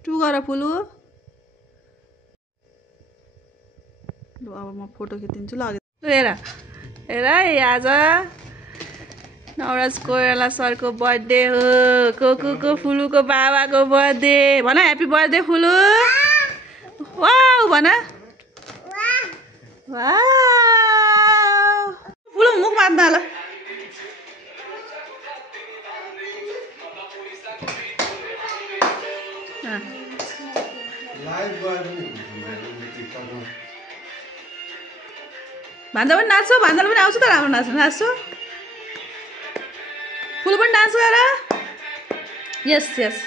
to गर फुलु ल अब म फोटो खिचिदिन्छु ल हेर हेर आज नवराज कोइराला सरको बर्थडे हो कोकुको फुलुको बाबाको बर्थडे भन ह्यापी बर्थडे फुलु वाउ भन वाउ फुलु मुख मार्न ल भान्जा पनि नाच्छ भान्जाले पनि आउँछ त राम्रो नाच्छ फुल पनि डान्स गर यस यस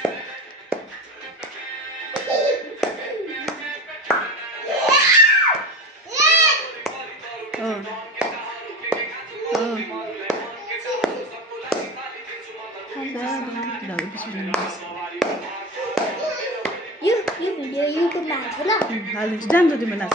यो भिडियो युट्युबमा हाल्छु ल हालिदिन्छु डान्स तिम्रो नाच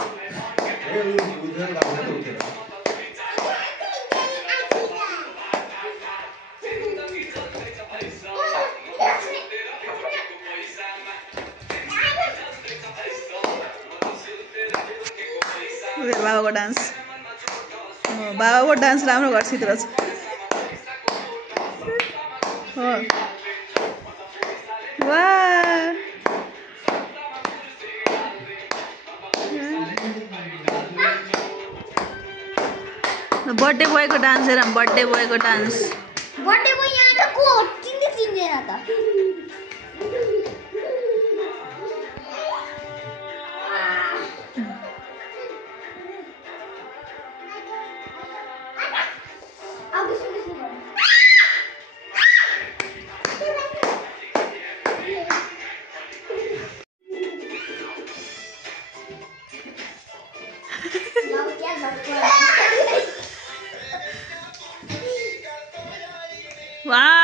बाबाको डान्स बाबाको डान्स राम्रो गर्छ त रहेछ वाह बर्थडे बोयको डान्स हेर बर्थडे बोयको डान्स बर्थडे बोय यहाँ त को चिन्दैन त वाह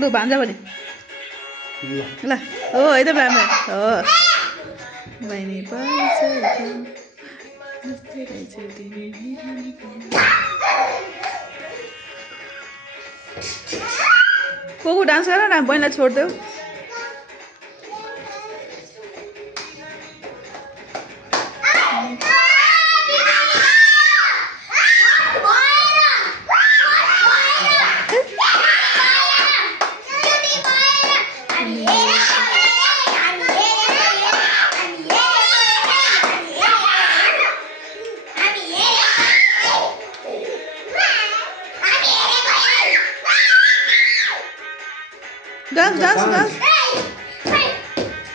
लु भान्जा भने ल हो एकदम राम्रो हो बहिनी को डान्स गर न बहिनीलाई छोड्देऊ डान्स डान्स डान्स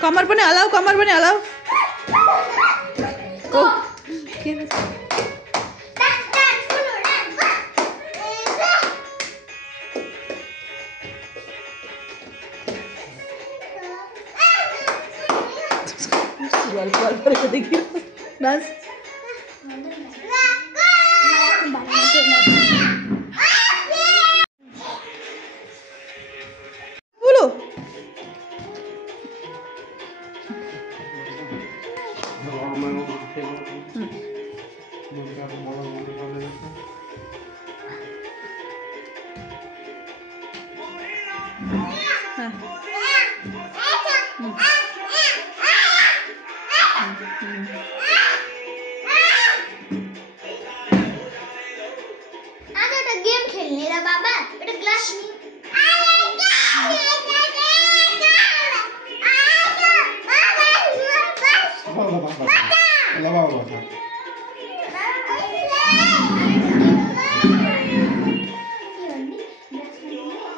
कमर पनि हलाऊ को के बल परेको देखियो नाच फुलु आज एउटा गेम खेल्ने र बाबा एउटा ग्लास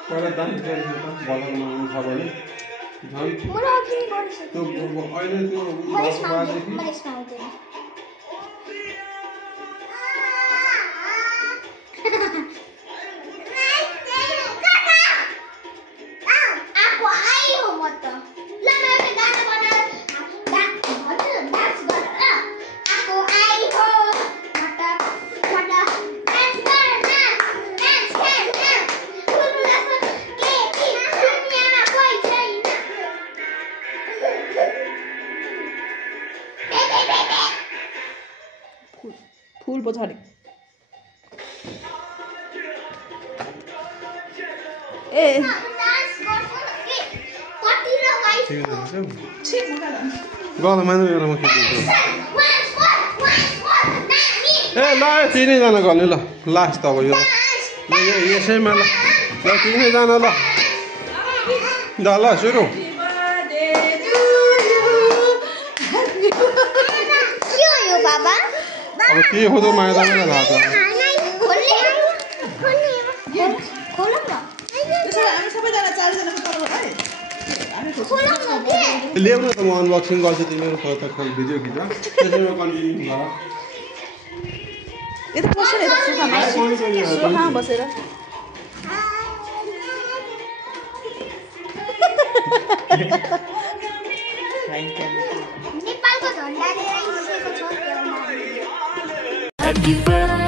पहिला दाम बजारमा छ भने त्यो अहिले त्यो फुल पछाडि ए गल मानु एउटा म खेल्छु ए ल तिनैजना गर्ने ल लास्ट अब यो यसैमा ल तिनैजना ल ल सुरु बाबा अब के हो त मैदानमा थाहा छ ल्याउनु त म अनबक्सिङ गर्छु तिमीहरू त भिडियो खिच त्यसैमा कन्टिन्यू गर यता बसेर सोफामा बसेर नेपालको झन्डा लिएर हिँडेको छ Happy birthday